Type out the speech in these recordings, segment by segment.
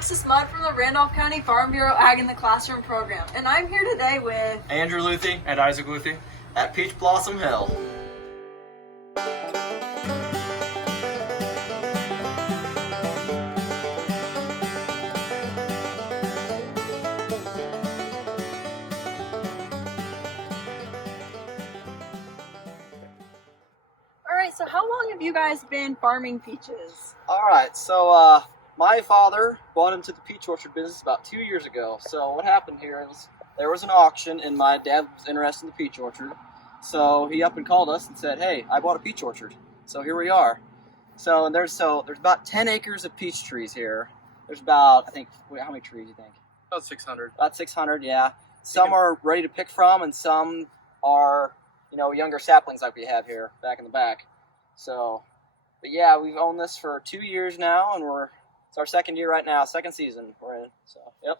Alexis Mudd from the Randolph County Farm Bureau Ag in the Classroom program, and I'm here today with Andrew Luthi and Isaac Luthi at Peach Blossom Hill. Alright, so how long have you guys been farming peaches? Alright, so my father bought into the peach orchard business about 2 years ago. So what happened here is there was an auction and my dad was interested in the peach orchard. So he up and called us and said, hey, I bought a peach orchard. So here we are. So there's about 10 acres of peach trees here. There's about, I think, how many trees do you think? About 600. About 600, yeah. Some are ready to pick from and some are, younger saplings like we have here back in the back. So, but yeah, we've owned this for 2 years now, and it's our second year right now, second season we're in. So, yep.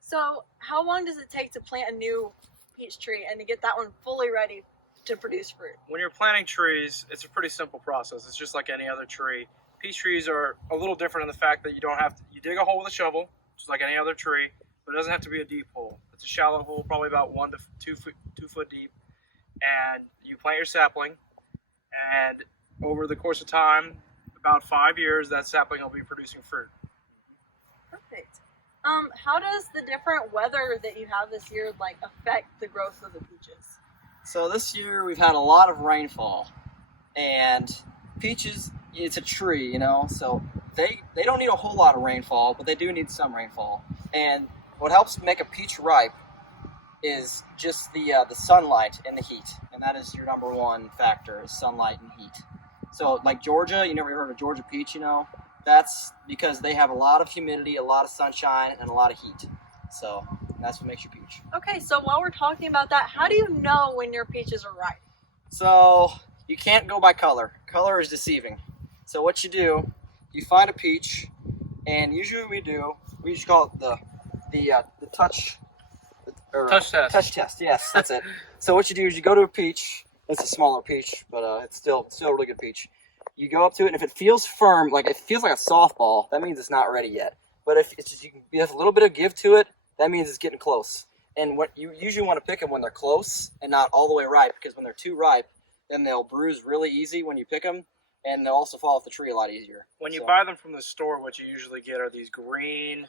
So, how long does it take to plant a new peach tree and to get that one fully ready to produce fruit? When you're planting trees, it's a pretty simple process. It's just like any other tree. Peach trees are a little different in the fact that you dig a hole with a shovel, just like any other tree, but it doesn't have to be a deep hole. It's a shallow hole, probably about 1 to 2 foot deep, and you plant your sapling, and over the course of time, about 5 years, that sapling will be producing fruit. Perfect. How does the different weather that you have this year affect the growth of the peaches? So this year we've had a lot of rainfall, and peaches, it's a tree, so they don't need a whole lot of rainfall, but they do need some rainfall. And what helps make a peach ripe is just the sunlight and the heat, and that is your number one factor, is sunlight and heat. So like Georgia, you never heard of Georgia peach, that's because they have a lot of humidity, a lot of sunshine, and a lot of heat. So that's what makes your peach. Okay, so while we're talking about that, how do you know when your peaches are ripe? So you can't go by color. Color is deceiving. So what you do, you find a peach, and usually we just call it the touch test. Touch test, yes, that's it. So what you do is you go to a peach. It's a smaller peach, but it's still a really good peach. You go up to it, and if it feels firm, like it feels like a softball, that means it's not ready yet. But if it's just you have a little bit of give to it, that means it's getting close. And what you usually want to pick them when they're close and not all the way ripe, because when they're too ripe, then they'll bruise really easy when you pick them, and they'll also fall off the tree a lot easier. When you buy them from the store, what you usually get are these green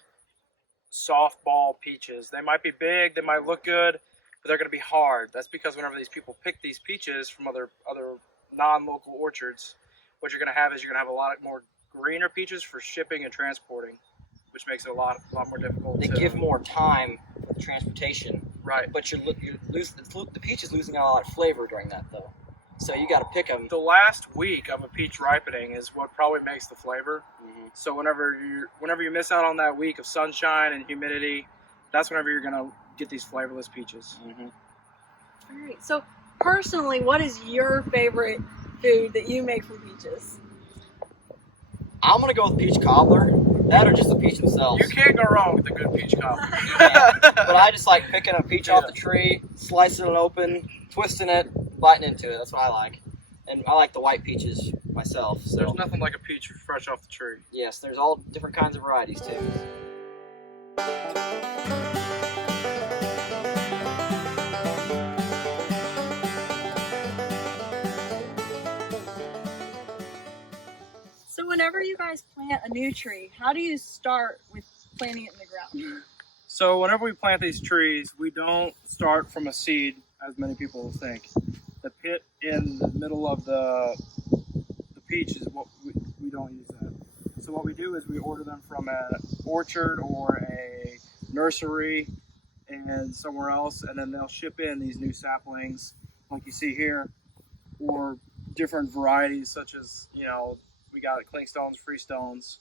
softball peaches. They might be big, they might look good, but they're going to be hard. That's because whenever these people pick these peaches from other non-local orchards, what you're going to have is you're going to have a lot more greener peaches for shipping and transporting, which makes it a lot more difficult. They give more time for the transportation, right? But the peach is losing a lot of flavor during that, though. So you got to pick them. The last week of a peach ripening is what probably makes the flavor. Mm-hmm. So whenever you miss out on that week of sunshine and humidity, that's whenever you're going to get these flavorless peaches. Mm-hmm. All right. So personally, what is your favorite food that you make from peaches? I'm gonna go with peach cobbler. That or just the peach themselves. You can't go wrong with a good peach cobbler. But I just like picking a peach off the tree, slicing it open, twisting it, biting into it. That's what I like. And I like the white peaches myself. So there's nothing like a peach fresh off the tree. Yes, there's all different kinds of varieties too. So whenever you guys plant a new tree, how do you start with planting it in the ground? So whenever we plant these trees, we don't start from a seed, as many people think. The pit in the middle of the peach is what we don't use that. So what we do is we order them from an orchard or a nursery and somewhere else, and then they'll ship in these new saplings, like you see here, or different varieties such as, we got clingstones, freestones,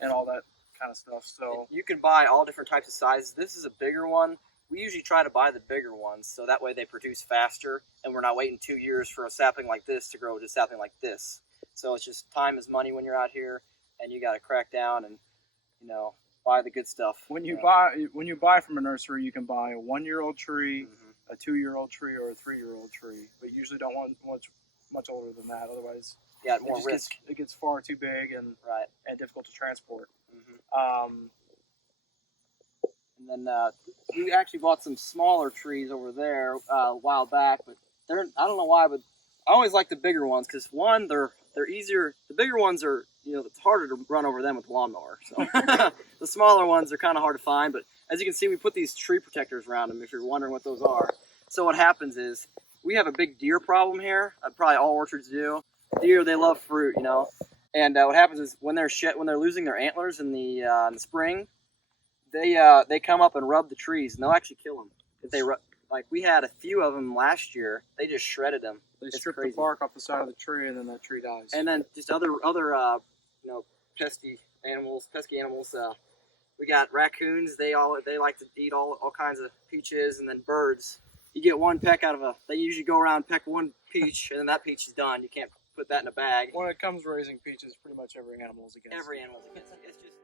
and all that kind of stuff. So you can buy all different types of sizes. This is a bigger one. We usually try to buy the bigger ones, so that way they produce faster, and we're not waiting 2 years for a sapling like this to grow to a sapling like this. So it's just time is money when you're out here, and you got to crack down and buy the good stuff. When you buy from a nursery, you can buy a 1-year-old tree, mm-hmm. a 2-year-old tree, or a 3-year-old tree, but you usually don't want much older than that. Otherwise, more risk. It gets far too big and right. and difficult to transport. Mm-hmm. And then we actually bought some smaller trees over there a while back, but I don't know why, but I always like the bigger ones because one, they're easier. The bigger ones are, it's harder to run over them with the lawnmower. So the smaller ones are kind of hard to find, but as you can see, we put these tree protectors around them if you're wondering what those are. So what happens is we have a big deer problem here. Probably all orchards do. Deer, they love fruit, And what happens is when they're losing their antlers in the spring, they come up and rub the trees, and they'll actually kill them. Like we had a few of them last year, they just shredded them. They strip the bark off the side of the tree, and then that tree dies. And then just other pesky animals. We got raccoons. They like to eat all kinds of peaches, and then birds. You get one peck out of they usually go around peck one peach, and then that peach is done. You can't put that in a bag. When it comes to raising peaches, pretty much every animal is against. Every animal is against. It's just.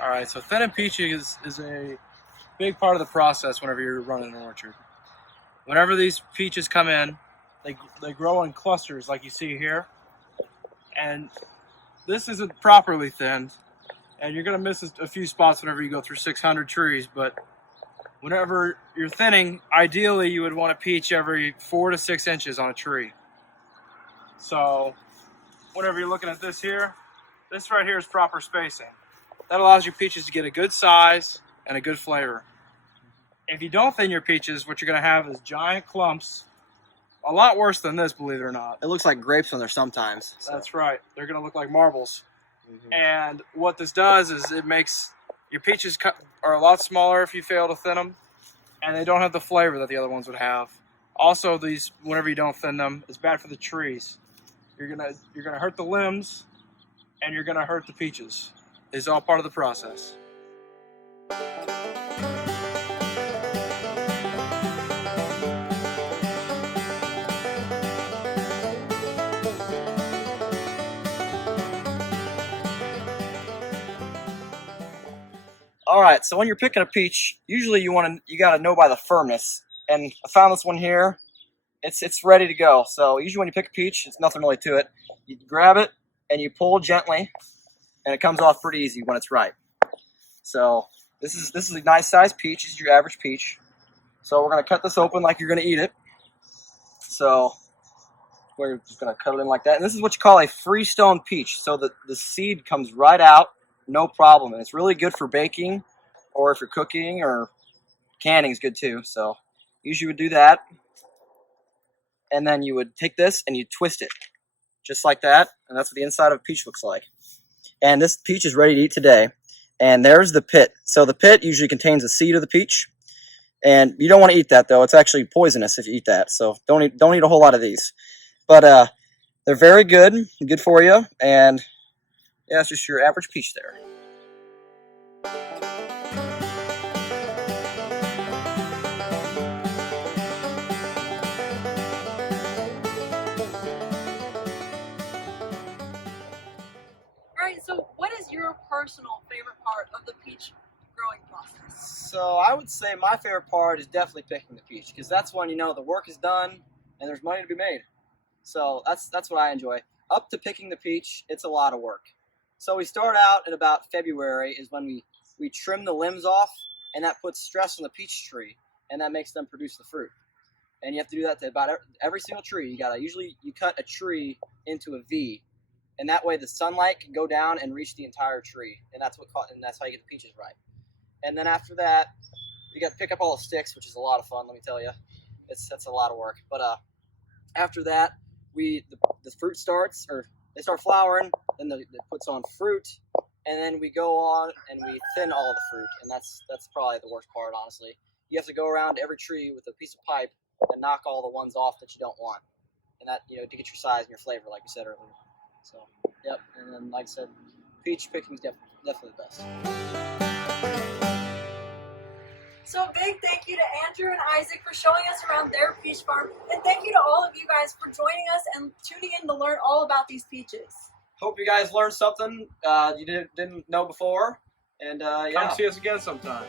All right, so thinning peaches is a big part of the process whenever you're running an orchard. Whenever these peaches come in, they grow in clusters like you see here. And this isn't properly thinned. And you're going to miss a few spots whenever you go through 600 trees. But whenever you're thinning, ideally you would want a peach every 4 to 6 inches on a tree. So whenever you're looking at this here, this right here is proper spacing. That allows your peaches to get a good size and a good flavor. If you don't thin your peaches, what you're going to have is giant clumps, a lot worse than this, believe it or not. It looks like grapes on there sometimes. So. That's right. They're going to look like marbles. Mm-hmm. And what this does is it makes your peaches are a lot smaller if you fail to thin them, and they don't have the flavor that the other ones would have. Also, these, whenever you don't thin them, it's bad for the trees. You're gonna hurt the limbs, and you're gonna hurt the peaches. It's all part of the process. All right, so when you're picking a peach, usually you gotta know by the firmness. And I found this one here. It's ready to go. So usually when you pick a peach, it's nothing really to it. You grab it and you pull gently, and it comes off pretty easy when it's ripe. So this is a nice sized peach. This is your average peach. So we're gonna cut this open like you're gonna eat it. So we're just gonna cut it in like that. And this is what you call a freestone peach. So the seed comes right out, no problem. And it's really good for baking, or if you're cooking, or canning is good too. So usually you would do that. And then you would take this and you twist it just like that. And that's what the inside of a peach looks like. And this peach is ready to eat today. And there's the pit. So the pit usually contains the seed of the peach. And you don't want to eat that, though. It's actually poisonous if you eat that. So don't eat a whole lot of these. But they're very good for you. And yeah, it's just your average peach there. So what is your personal favorite part of the peach growing process? So I would say my favorite part is definitely picking the peach, because that's when the work is done and there's money to be made. So that's what I enjoy. Up to picking the peach, it's a lot of work. So we start out in about February is when we trim the limbs off, and that puts stress on the peach tree, and that makes them produce the fruit. And you have to do that to about every single tree. Usually you cut a tree into a V. And that way the sunlight can go down and reach the entire tree. And that's how you get the peaches ripe. And then after that, you got to pick up all the sticks, which is a lot of fun, let me tell you. That's a lot of work. But after that, the fruit starts, or they start flowering, then it puts on fruit, and then we go on and we thin all of the fruit. And that's probably the worst part, honestly. You have to go around every tree with a piece of pipe and knock all the ones off that you don't want. And that, to get your size and your flavor, like we said earlier. So, yep, and then like I said, peach picking is definitely the best. So big thank you to Andrew and Isaac for showing us around their peach farm, and thank you to all of you guys for joining us and tuning in to learn all about these peaches. hope you guys learned something you didn't know before. And yeah. Come see us again sometime.